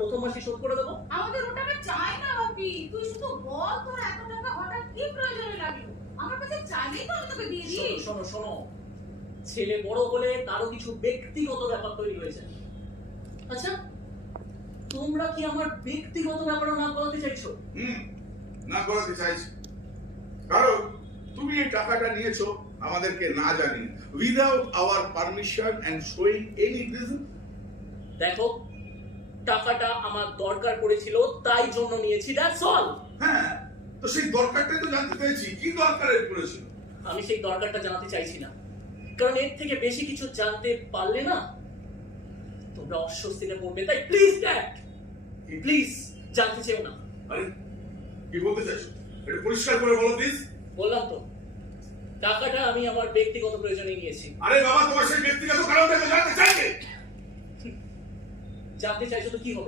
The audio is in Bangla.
প্রথম মাসে শোধ করে দেবো। আমাদের ও টাকা চাই না বাপি, তুই শুধু বল তোর এত টাকা হঠাৎ কি প্রয়োজনে লাগলো। আমার কাছে চাইলেই তো আমি তোকে দিয়ে দিই। শোনো শোনো, ছেলে বড় হলে তারও কিছু ব্যক্তিগত ব্যাপার তৈরি হয়েছে। আচ্ছা, তোমরা কি আমার ব্যক্তিগত ব্যাপারও না বলতে চাইছো? না করাতে চাইছি, কারণ তুমি এই টাকাটা নিয়েছো আমাদেরকে না জানি, without our permission and showing any reason. দেখো, টাকাটা আমার দরকার পড়েছিল, তাই জন্য নিয়েছি, দ্যাটস অল। হ্যাঁ, তো সেই দরকারটাই তো জানতে চাইছি, কি দরকারের পড়েছিল? আমি সেই দরকারটা জানাতে চাইছি না, কারণ এর থেকে বেশি কিছু জানতে পারলে না তোমরা অস্বস্তিতে পড়বে। তাই প্লিজ ড্যাড, প্লিজ জানতে চেও না। আরে কি বলতে চাইছো, এটা পরিষ্কার করে বলো প্লিজ। বললাম তো, টাকাটা আমি আমার ব্যক্তিগত প্রয়োজনে নিয়েছি। আরে বাবা, তোমার সেই ব্যক্তিগত কারণটা জানতে চাইবে। জানতে চাইছো তো কি হবে?